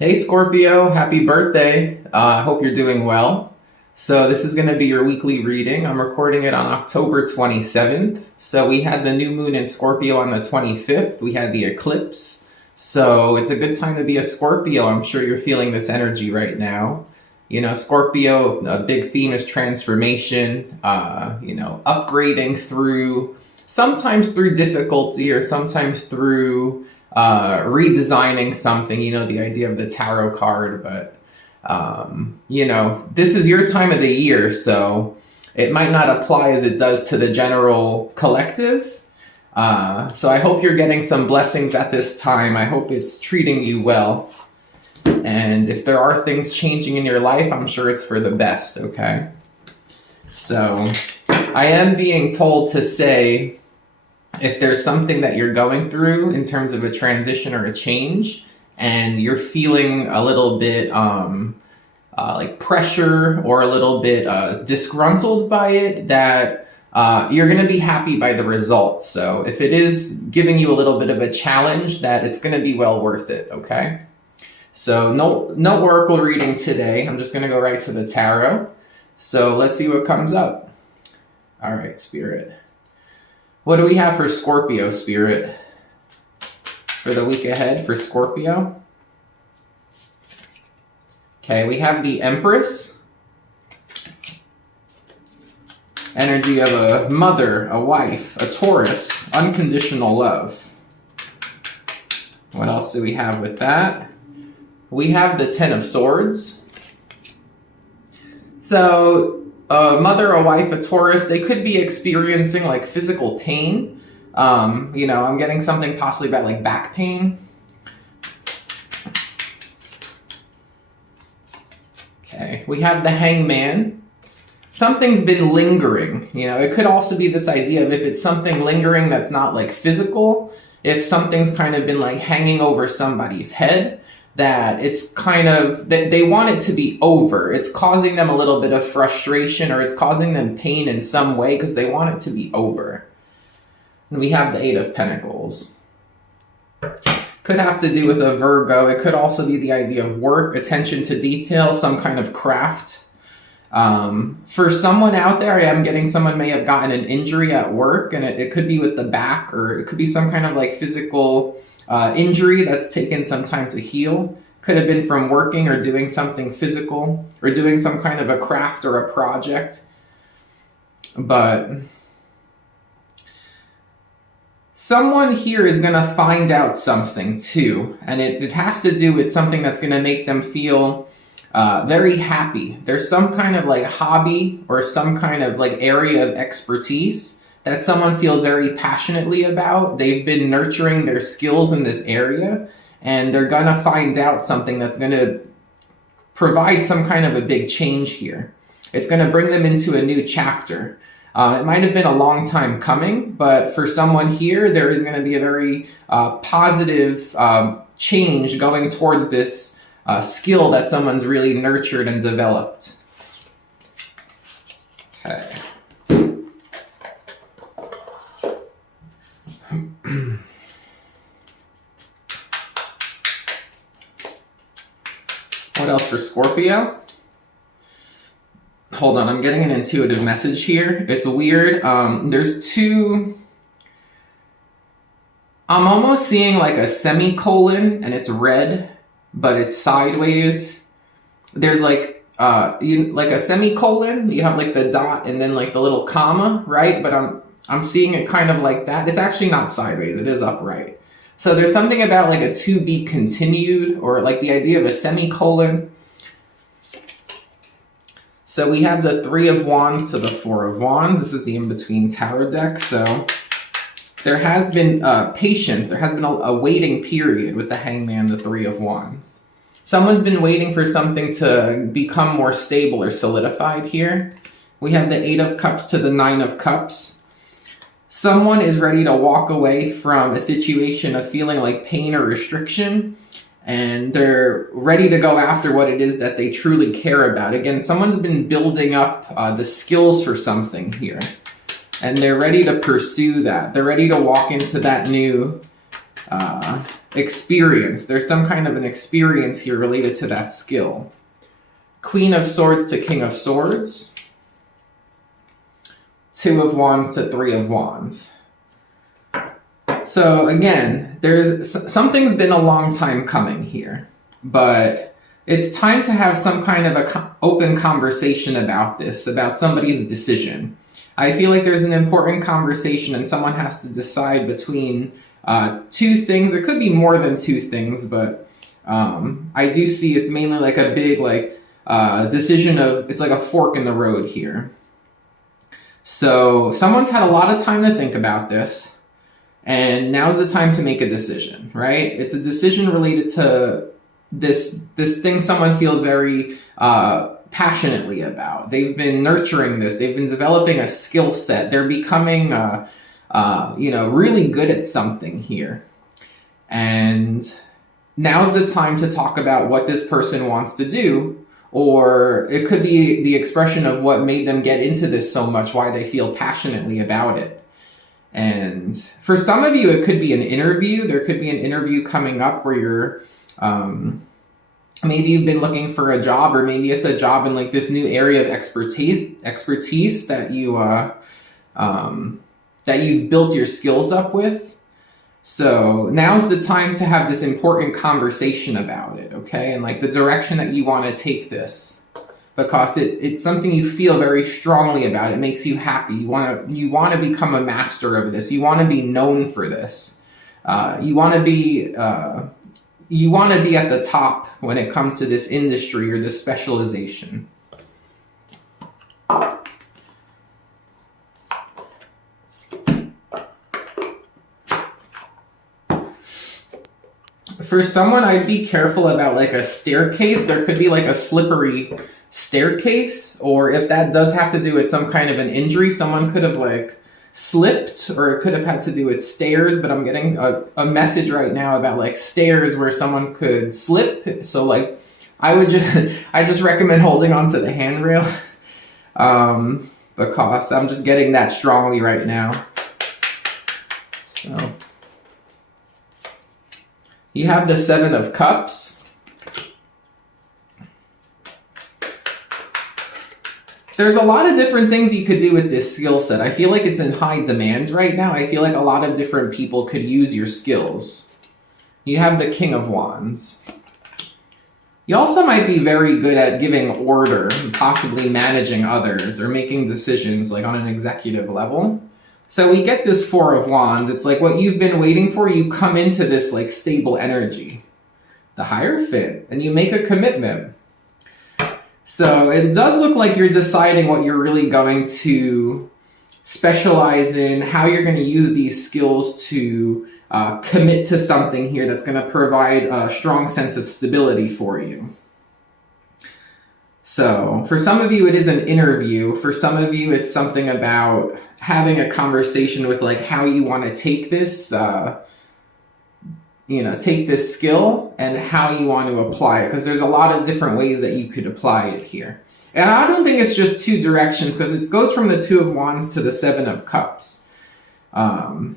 Hey Scorpio, happy birthday. I hope you're doing well. So this is going to be your weekly reading. I'm recording it on October 27th. So we had the new moon in Scorpio on the 25th. We had the eclipse. So it's a good time to be a Scorpio. I'm sure you're feeling this energy right now. You know, Scorpio, a big theme is transformation, upgrading sometimes through difficulty or sometimes through redesigning something, the idea of the tarot card, but, this is your time of the year, so it might not apply as it does to the general collective. So I hope you're getting some blessings at this time. I hope it's treating you well. And if there are things changing in your life, I'm sure it's for the best, okay? So I am being told to say, if there's something that you're going through in terms of a transition or a change, and you're feeling a little bit like pressure or a little bit disgruntled by it, that you're going to be happy by the results. So if it is giving you a little bit of a challenge, that it's going to be well worth it, okay? So no oracle reading today. I'm just going to go right to the tarot. So let's see what comes up. All right, Spirit. What do we have for Scorpio, Spirit? For the week ahead for Scorpio? Okay, we have the Empress. Energy of a mother, a wife, a Taurus, unconditional love. What else do we have with that? We have the Ten of Swords. So, a mother, a wife, a Taurus, they could be experiencing like physical pain. I'm getting something possibly about like back pain. Okay, we have the Hangman. Something's been lingering. It could also be this idea of if it's something lingering that's not like physical, if something's kind of been like hanging over somebody's head, that it's kind of, that they want it to be over. It's causing them a little bit of frustration, or it's causing them pain in some way because they want it to be over. And we have the Eight of Pentacles. Could have to do with a Virgo. It could also be the idea of work, attention to detail, some kind of craft. For someone out there, I am getting someone may have gotten an injury at work, and it could be with the back, or it could be some kind of like physical injury that's taken some time to heal. Could have been from working or doing something physical or doing some kind of a craft or a project. But someone here is going to find out something too. And it has to do with something that's going to make them feel very happy. There's some kind of like hobby or some kind of like area of expertise that someone feels very passionately about. They've been nurturing their skills in this area, and they're going to find out something that's going to provide some kind of a big change here. It's going to bring them into a new chapter. It might have been a long time coming, but for someone here, there is going to be a very positive change going towards this skill that someone's really nurtured and developed. Okay. What else for Scorpio? Hold on, I'm getting an intuitive message here. It's weird. There's two. I'm almost seeing like a semicolon, and it's red, but it's sideways. There's like like a semicolon. You have like the dot and then like the little comma, right? But I'm seeing it kind of like that. It's actually not sideways. It is upright. So there's something about like a to be continued, or like the idea of a semicolon. So we have the Three of Wands to the Four of Wands. This is the in-between tarot deck. So there has been patience. There has been a waiting period with the Hangman, the Three of Wands. Someone's been waiting for something to become more stable or solidified here. We have the Eight of Cups to the Nine of Cups. Someone is ready to walk away from a situation of feeling like pain or restriction, and they're ready to go after what it is that they truly care about. Again, someone's been building up the skills for something here, and they're ready to pursue that. They're ready to walk into that new experience. There's some kind of an experience here related to that skill. Queen of Swords to King of Swords. Two of Wands to Three of Wands. So again, something's been a long time coming here, but it's time to have some kind of open conversation about this, about somebody's decision. I feel like there's an important conversation and someone has to decide between two things. It could be more than two things, but I do see it's mainly like a big decision it's like a fork in the road here. So someone's had a lot of time to think about this, and now's the time to make a decision, right? It's a decision related to this thing someone feels very passionately about. They've been nurturing this. They've been developing a skill set. They're becoming, really good at something here. And now's the time to talk about what this person wants to do. Or it could be the expression of what made them get into this so much, why they feel passionately about it. And for some of you, it could be an interview. There could be an interview coming up where you're, maybe you've been looking for a job, or maybe it's a job in like this new area of expertise that you've built your skills up with. So now's the time to have this important conversation about it, okay? And like the direction that you want to take this, because it's something you feel very strongly about. It makes you happy. You want to become a master of this. You want to be known for this. You want to be at the top when it comes to this industry or this specialization. For someone, I'd be careful about like a staircase. There could be like a slippery staircase, or if that does have to do with some kind of an injury, someone could have like slipped, or it could have had to do with stairs, but I'm getting a message right now about like stairs where someone could slip. So like I just recommend holding onto the handrail because I'm just getting that strongly right now. So you have the Seven of Cups. There's a lot of different things you could do with this skill set. I feel like it's in high demand right now. I feel like a lot of different people could use your skills. You have the King of Wands. You also might be very good at giving order and possibly managing others or making decisions like on an executive level. So we get this Four of Wands. It's like what you've been waiting for. You come into this like stable energy, the Hierophant, and you make a commitment. So it does look like you're deciding what you're really going to specialize in, how you're going to use these skills to commit to something here that's going to provide a strong sense of stability for you. So for some of you, it is an interview. For some of you, it's something about having a conversation with like how you want to take this, take this skill and how you want to apply it. Because there's a lot of different ways that you could apply it here. And I don't think it's just two directions, because it goes from the Two of Wands to the Seven of Cups. I'm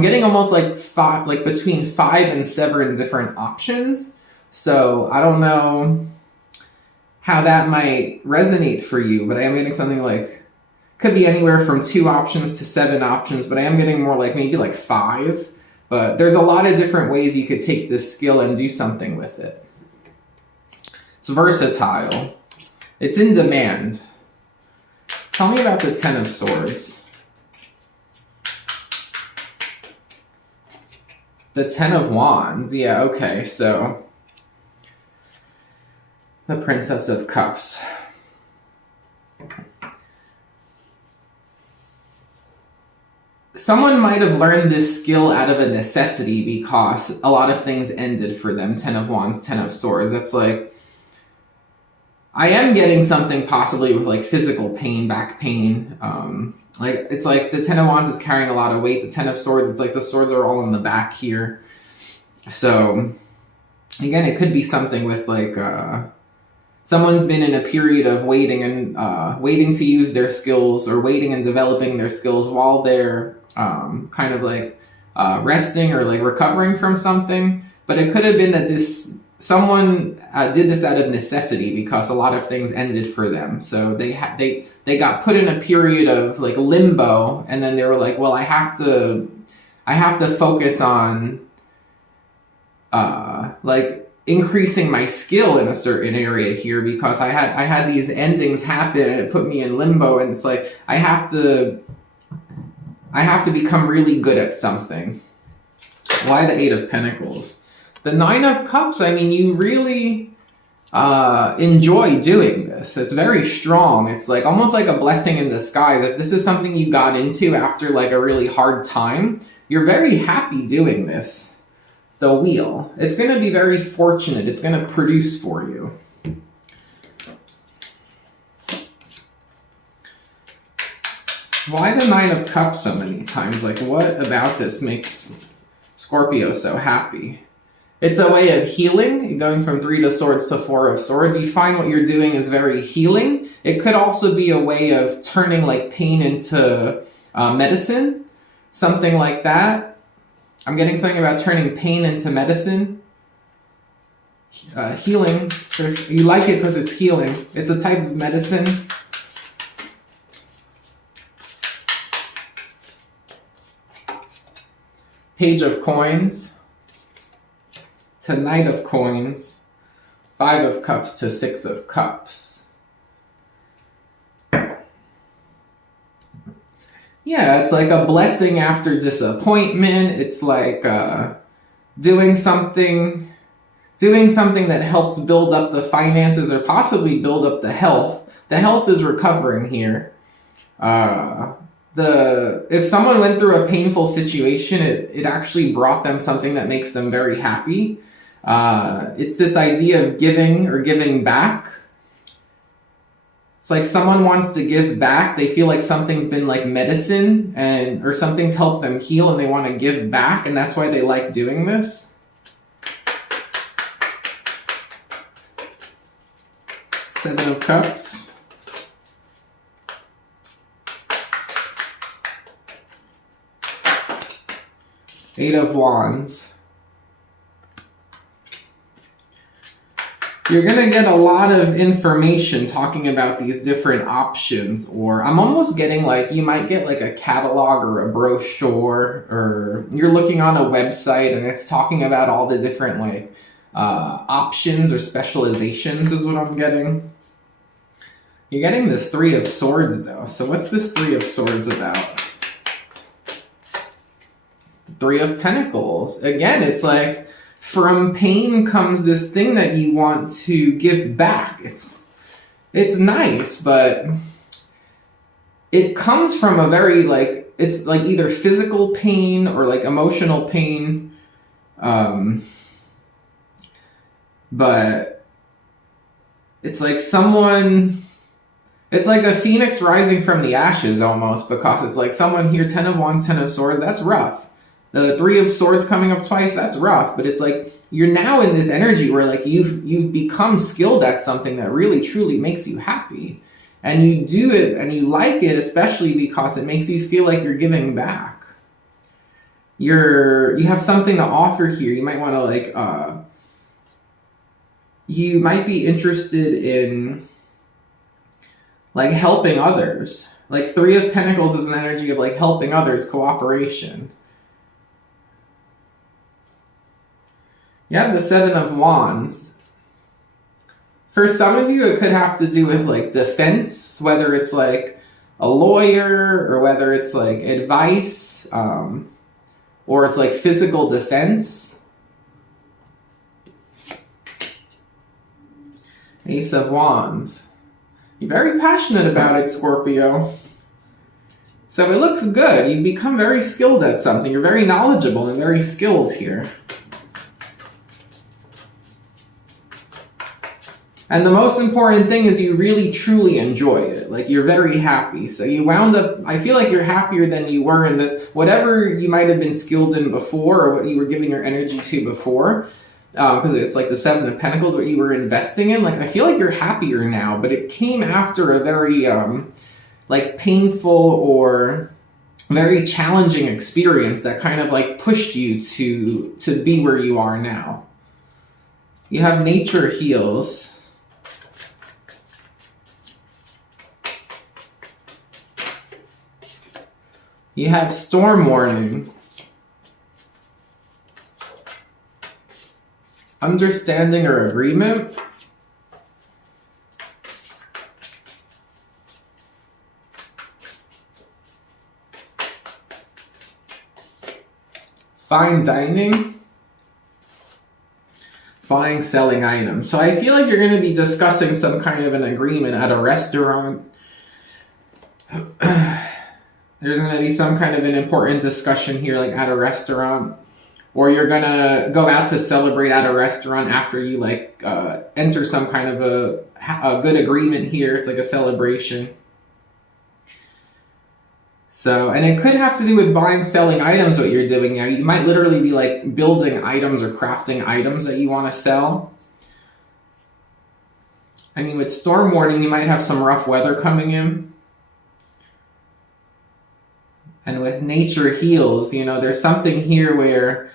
getting almost like between 5 and 7 different options. So I don't know how that might resonate for you, but I am getting something like, could be anywhere from 2 options to 7 options, but I am getting more like maybe like 5. But there's a lot of different ways you could take this skill and do something with it. It's versatile. It's in demand. Tell me about the Ten of Swords. The Ten of Wands. Yeah, okay, so the Princess of Cups. Someone might have learned this skill out of a necessity because a lot of things ended for them. Ten of Wands, Ten of Swords. That's like, I am getting something possibly with like physical pain, back pain. Like it's like the Ten of Wands is carrying a lot of weight. The Ten of Swords, it's like the swords are all in the back here. So again, it could be something with like someone's been in a period of waiting and waiting to use their skills, or waiting and developing their skills while they're kind of like resting or like recovering from something. But it could have been that someone did this out of necessity because a lot of things ended for them. So they got put in a period of like limbo, and then they were like, well, I have to focus on like increasing my skill in a certain area here, because I had these endings happen and it put me in limbo, and it's like I have to become really good at something. Why the Eight of Pentacles? The Nine of Cups, I mean, you really enjoy doing this. It's very strong. It's like almost like a blessing in disguise. If this is something you got into after like a really hard time, you're very happy doing this. The Wheel. It's going to be very fortunate. It's going to produce for you. Why the Nine of Cups so many times? Like, what about this makes Scorpio so happy? It's a way of healing, going from 3 of Swords to 4 of Swords. You find what you're doing is very healing. It could also be a way of turning like pain into medicine, something like that. I'm getting something about turning pain into medicine. Healing. You like it because it's healing. It's a type of medicine. Page of Coins to Knight of Coins. 5 of Cups to 6 of Cups. Yeah, it's like a blessing after disappointment. It's like doing something that helps build up the finances or possibly build up the health. The health is recovering here. If someone went through a painful situation, it actually brought them something that makes them very happy. It's this idea of giving or giving back. It's like someone wants to give back. They feel like something's been like medicine or something's helped them heal, and they want to give back, and that's why they like doing this. Seven of Cups. Eight of Wands. You're going to get a lot of information talking about these different options, or I'm almost getting like you might get like a catalog or a brochure, or you're looking on a website and it's talking about all the different like options or specializations is what I'm getting. You're getting this 3 of Swords though. So what's this 3 of Swords about? 3 of Pentacles. Again, it's like from pain comes this thing that you want to give back. It's nice, but it comes from a very like, it's like either physical pain or like emotional pain. But it's like it's like a phoenix rising from the ashes almost, because it's like someone here, 10 of Wands, 10 of Swords, that's rough. The 3 of Swords coming up twice, that's rough. But it's like you're now in this energy where like you've become skilled at something that really truly makes you happy. And you do it and you like it, especially because it makes you feel like you're giving back. You have something to offer here. You might want to like you might be interested in like helping others. Like 3 of Pentacles is an energy of like helping others, cooperation. You have the 7 of Wands. For some of you, it could have to do with like defense, whether it's like a lawyer or whether it's like advice, or it's like physical defense. Ace of Wands. You're very passionate about it, Scorpio. So it looks good. You become very skilled at something. You're very knowledgeable and very skilled here. And the most important thing is you really truly enjoy it. Like you're very happy. So you wound up, I feel like you're happier than you were in this, whatever you might have been skilled in before or what you were giving your energy to before. Because it's like the 7 of Pentacles, what you were investing in. Like I feel like you're happier now, but it came after a very like painful or very challenging experience that kind of like pushed you to be where you are now. You have nature heals. You have storm warning. Understanding or agreement. Fine dining. Buying, selling items. So I feel like you're going to be discussing some kind of an agreement at a restaurant. There's going to be some kind of an important discussion here, like at a restaurant. Or you're going to go out to celebrate at a restaurant after you like enter some kind of a good agreement here. It's like a celebration. So, and it could have to do with buying, selling items, what you're doing now. You might literally be like building items or crafting items that you want to sell. I mean, with storm warning, you might have some rough weather coming in. And with nature heals, you know, there's something here where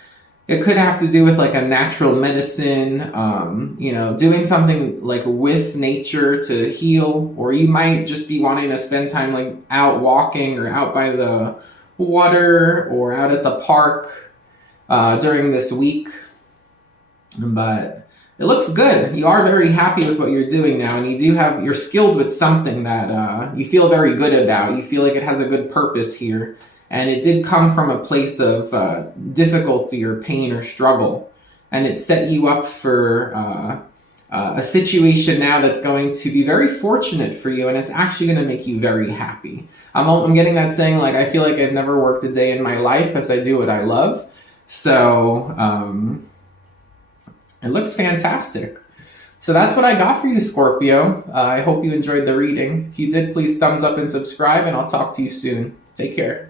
it could have to do with like a natural medicine, you know, doing something like with nature to heal, or you might just be wanting to spend time like out walking or out by the water or out at the park during this week. But it looks good. You are very happy with what you're doing now, and you're skilled with something that you feel very good about. You feel like it has a good purpose here. And it did come from a place of difficulty or pain or struggle. And it set you up for a situation now that's going to be very fortunate for you. And it's actually going to make you very happy. I'm getting that saying, like, I feel like I've never worked a day in my life because I do what I love. So it looks fantastic. So that's what I got for you, Scorpio. I hope you enjoyed the reading. If you did, please thumbs up and subscribe. And I'll talk to you soon. Take care.